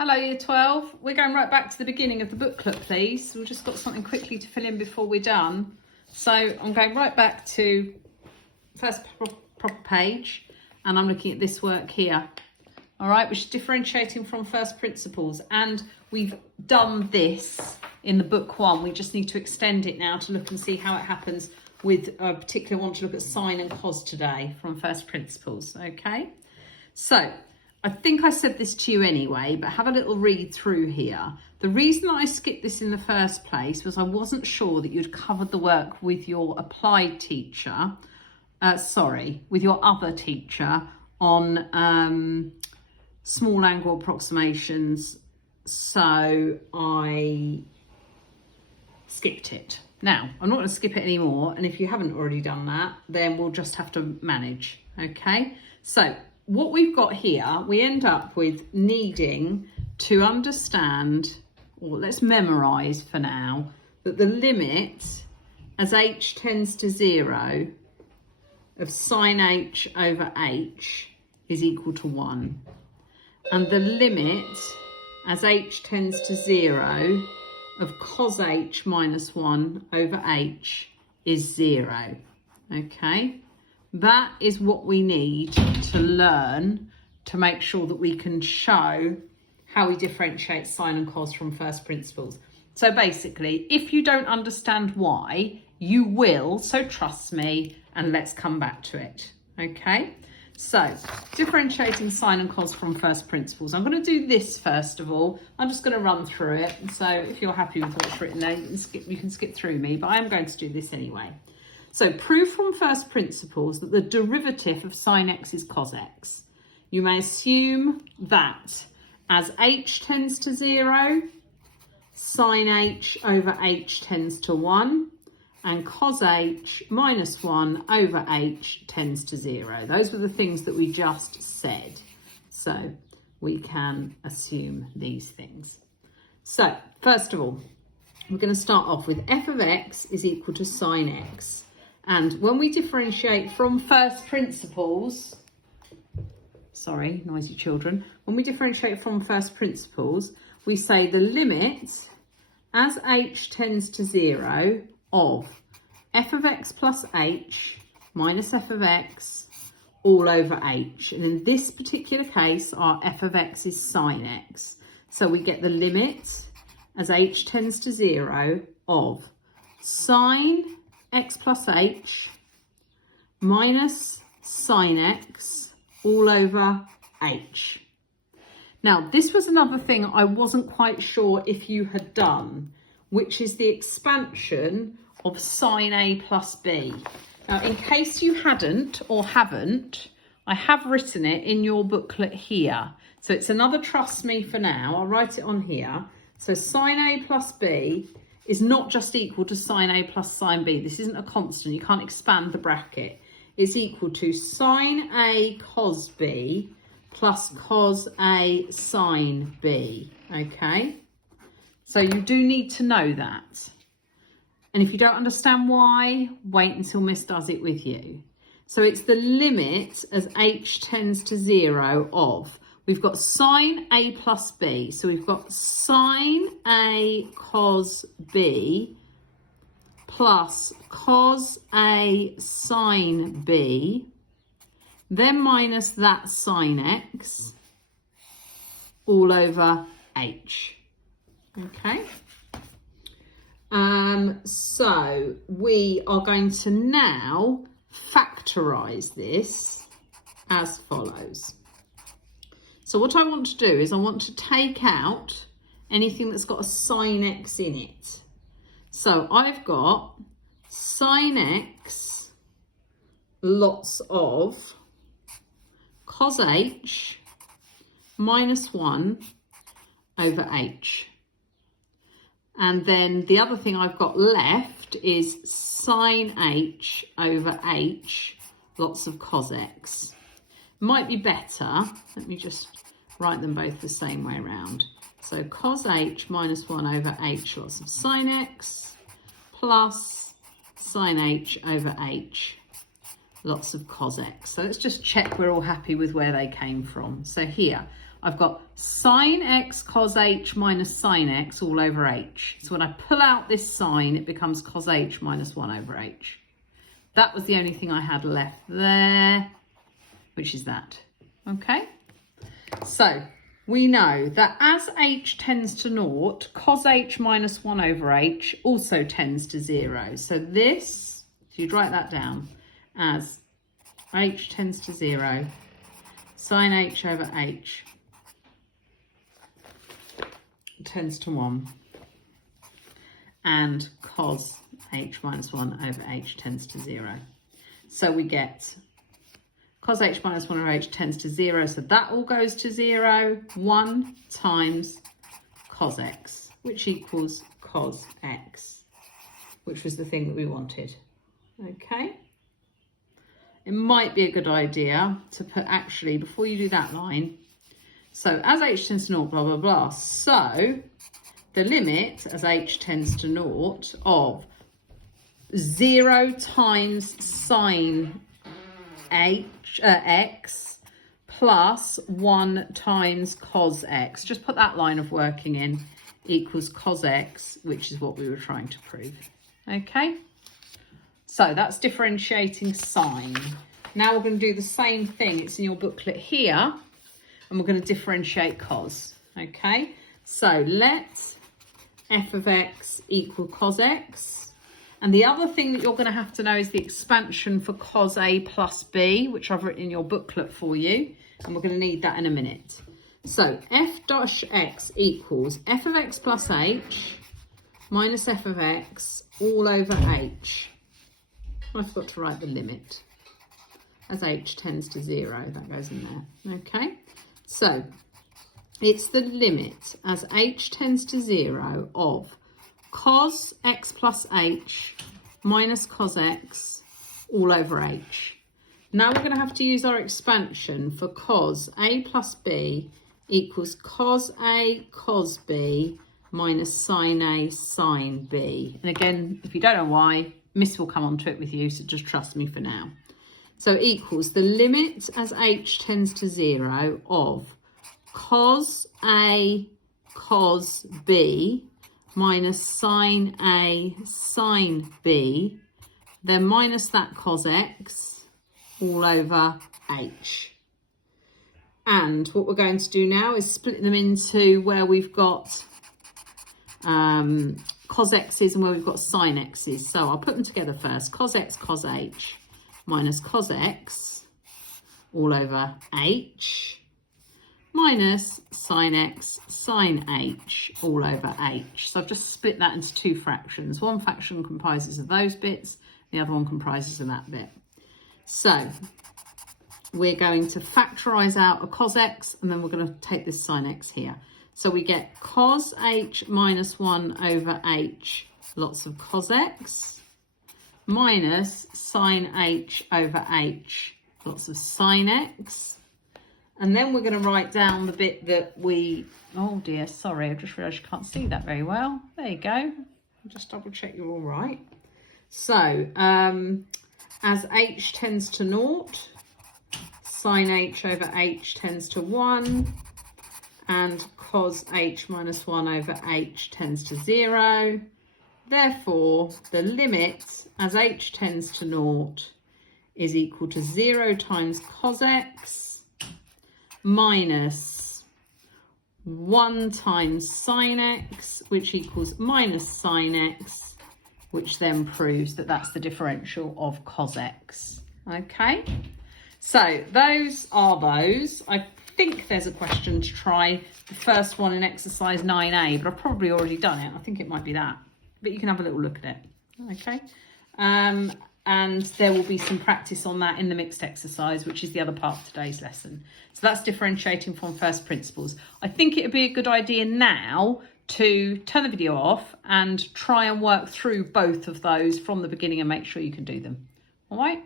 Hello Year 12, we're going right back to the beginning of the booklet please. We've just got something quickly to fill in before we're done. So I'm going right back to first proper page and I'm looking at this work here. All right, which is differentiating from first principles, and we've done this in the book one. We just need to extend it now to look and see how it happens with a particular one to look at sine and cos today from first principles, okay? So I think I said this to you anyway, but have a little read through here. The reason I skipped this in the first place was I wasn't sure that you'd covered the work with your applied teacher, with your other teacher on small angle approximations, so I skipped it. Now, I'm not going to skip it anymore, and if you haven't already done that, then we'll just have to manage, okay? So what we've got here, we end up with needing to understand, or let's memorise for now, that the limit as h tends to 0 of sine h over h is equal to 1. And the limit as h tends to 0 of cos h minus 1 over h is 0. Okay? That is what we need to learn to make sure that we can show how we differentiate sine and cos from first principles. So basically, if you don't understand why, you will, so trust me, and let's come back to it, okay? So, differentiating sine and cos from first principles. I'm going to do this first of all. I'm just going to run through it. So if you're happy with what's written there, you can skip through me, but I am going to do this anyway. So prove from first principles that the derivative of sine x is cos x. You may assume that as h tends to 0, sine h over h tends to 1, and cos h minus 1 over h tends to 0. Those were the things that we just said. So we can assume these things. So first of all, we're going to start off with f of x is equal to sine x. And when we differentiate from first principles, sorry, noisy children, when we differentiate from first principles, we say the limit as h tends to 0 of f of x plus h minus f of x all over h. And in this particular case, our f of x is sine x. So we get the limit as h tends to 0 of sine x plus h minus sine x all over h. Now, this was another thing I wasn't quite sure if you had done, which is the expansion of sine a plus b. Now, in case you hadn't or haven't, I have written it in your booklet here. So it's another trust me for now. I'll write it on here. So sine a plus b is not just equal to sine a plus sine b. This isn't a constant. You can't expand the bracket. It's equal to sine a cos b plus cos a sine b. Okay? So you do need to know that. And if you don't understand why, wait until Miss does it with you. So it's the limit as h tends to 0 of, we've got sine a plus b. So we've got sine a cos b plus cos a sine b, then minus that sine x all over h. Okay. So we are going to now factorise this as follows. So what I want to do is I want to take out anything that's got a sine x in it. So I've got sine x lots of cos h minus 1 over h. And then the other thing I've got left is sine h over h, lots of cos x. Might be better, let me just write them both the same way around. So cos h minus 1 over h, lots of sine x, plus sine h over h, lots of cos x. So let's just check we're all happy with where they came from. So here, I've got sine x cos h minus sine x all over h. So when I pull out this sine, it becomes cos h minus 1 over h. That was the only thing I had left there, which is that. Okay, so we know that as h tends to 0, cos h minus 1 over h also tends to 0. So this, if you'd write that down as h tends to 0, sine h over h tends to 1, and cos h minus 1 over h tends to 0. So we get cos h minus 1 over h tends to 0, so that all goes to 0. 1 times cos x, which equals cos x, which was the thing that we wanted. Okay. It might be a good idea to put, actually, before you do that line, so as h tends to 0, blah, blah, blah. So the limit as h tends to 0 of 0 times sine x plus 1 times cos x. Just put that line of working in, equals cos x, which is what we were trying to prove. Okay, so that's differentiating sine. Now we're going to do the same thing. It's in your booklet here, and we're going to differentiate cos. Okay, so let f of x equal cos x. And the other thing that you're going to have to know is the expansion for cos a plus b, which I've written in your booklet for you. And we're going to need that in a minute. So f dash x equals f of x plus h minus f of x all over h. I forgot to write the limit. As h tends to 0, that goes in there. Okay, so it's the limit as h tends to 0 of cos x plus h minus cos x all over h. Now we're going to have to use our expansion for cos a plus b equals cos a cos b minus sine a sine b. And again, if you don't know why, Miss will come on to it with you, so just trust me for now. So equals the limit as h tends to 0 of cos a cos b minus sine a sine b, then minus that cos x all over h. And what we're going to do now is split them into where we've got cos x's and where we've got sine x's. So I'll put them together first. Cos x cos h minus cos x all over h minus sine x sine h all over h. So I've just split that into two fractions. One fraction comprises of those bits, the other one comprises of that bit. So we're going to factorise out a cos x, and then we're going to take this sine x here. So we get cos h minus 1 over h, lots of cos x, minus sine h over h, lots of sine x. And then we're going to write down the bit that we, oh dear, sorry, I've just realised you can't see that very well. There you go. I'll just double check you're all right. So, as h tends to 0, sine h over h tends to 1, and cos h minus 1 over h tends to 0. Therefore, the limit as h tends to 0 is equal to 0 times cos x minus 1 times sine x, which equals minus sine x, which then proves that that's the differential of cos x. Okay, so those are those. I think there's a question to try the first one in exercise 9a, but I've probably already done it. I think it might be that, but you can have a little look at it. Okay, and there will be some practice on that in the mixed exercise, which is the other part of today's lesson. So that's differentiating from first principles. I think it would be a good idea now to turn the video off and try and work through both of those from the beginning and make sure you can do them. All right.